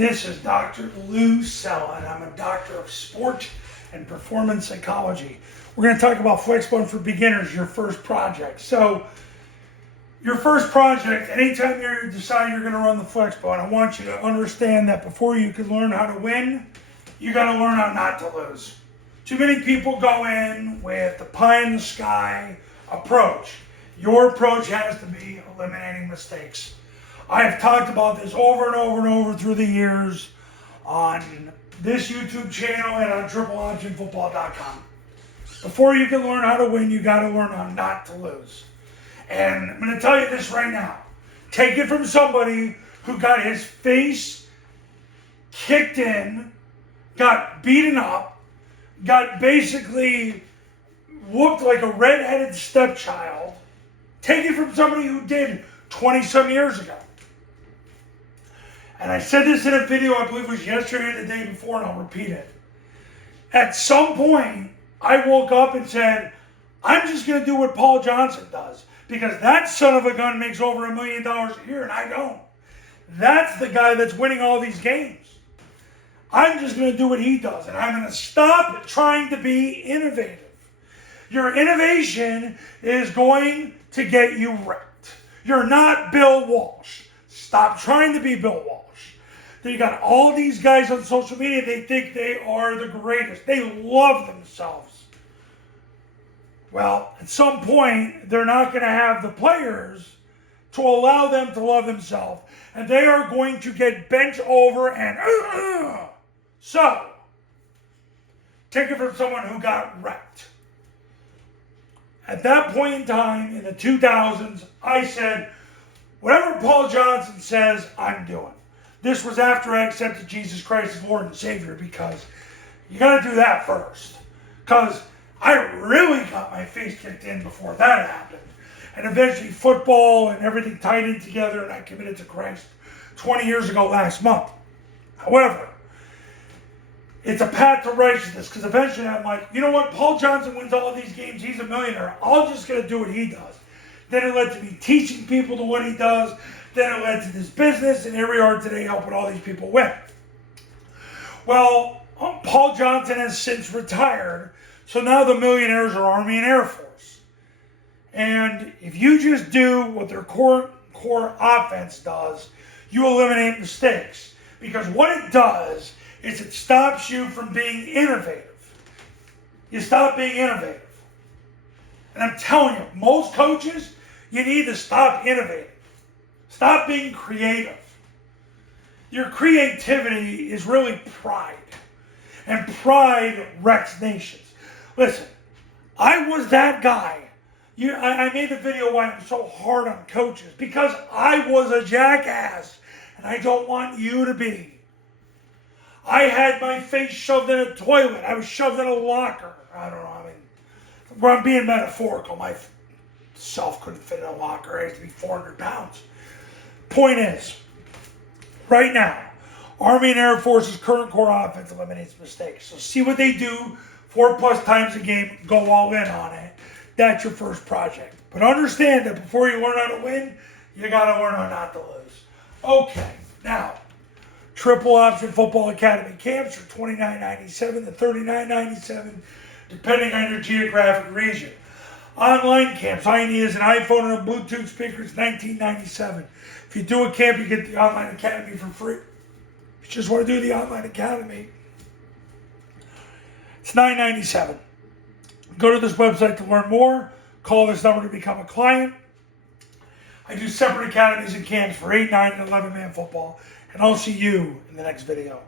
This is Dr. Lou Sella, and I'm a doctor of sport and performance psychology. We're going to talk about Flexbone for beginners, your first project. So, your first project, anytime you decide you're going to run the Flexbone, I want you to understand that before you can learn how to win, you got to learn how not to lose. Too many people go in with the pie in the sky approach. Your approach has to be eliminating mistakes. I have talked about this over and over and over through the years on this YouTube channel and on tripleoptionfootball.com. Before you can learn how to win, you got to learn how not to lose. And I'm going to tell you this right now. Take it from somebody who got his face kicked in, got beaten up, got basically whooped like a red-headed stepchild. Take it from somebody who did 20-some years ago. And I said this in a video, I believe it was yesterday or the day before, and I'll repeat it. At some point, I woke up and said, I'm just going to do what Paul Johnson does. Because that son of a gun makes over $1 million a year, and I don't. That's the guy that's winning all these games. I'm just going to do what he does, and I'm going to stop trying to be innovative. Your innovation is going to get you wrecked. You're not Bill Walsh. Stop trying to be Bill Walsh. You got all these guys on social media, they think they are the greatest. They love themselves. Well, at some point, they're not going to have the players to allow them to love themselves. And they are going to get bent over and... So, take it from someone who got wrecked. At that point in time, in the 2000s, I said, whatever Paul Johnson says, I'm doing. This was after I accepted Jesus Christ as Lord and Savior, because you got to do that first. Because I really got my face kicked in before that happened. And eventually football and everything tied in together, and I committed to Christ 20 years ago last month. However, it's a path to righteousness, because eventually I'm like, you know what? Paul Johnson wins all of these games. He's a millionaire. I'm just going to do what he does. Then it led to me teaching people to what he does. Then it led to this business, and here we are today helping all these people win. Well, Paul Johnson has since retired, so now the millionaires are Army and Air Force. And if you just do what their core offense does, you eliminate mistakes. Because what it does is it stops you from being innovative. You stop being innovative. And I'm telling you, most coaches, you need to stop innovating. Stop being creative. Your creativity is really pride. And pride wrecks nations. Listen, I was that guy. I made the video why I'm so hard on coaches. Because I was a jackass. And I don't want you to be. I had my face shoved in a toilet. I was shoved in a locker. I don't know, where I'm being metaphorical. Myself couldn't fit in a locker. I had to be 400 pounds. Point is, right now, Army and Air Force's current core offense eliminates mistakes. So see what they do 4+ times a game. Go all in on it. That's your first project. But understand that before you learn how to win, you got to learn how not to lose. Okay, now, Triple Option Football Academy camps are $29.97 to $39.97, depending on your geographic region. Online camps, all you need is an iPhone and a Bluetooth speaker. It's $19.97. If you do a camp, you get the Online Academy for free. If you just want to do the Online Academy, it's $9.97. Go to this website to learn more. Call this number to become a client. I do separate academies and camps for 8, 9, and 11-man football. And I'll see you in the next video.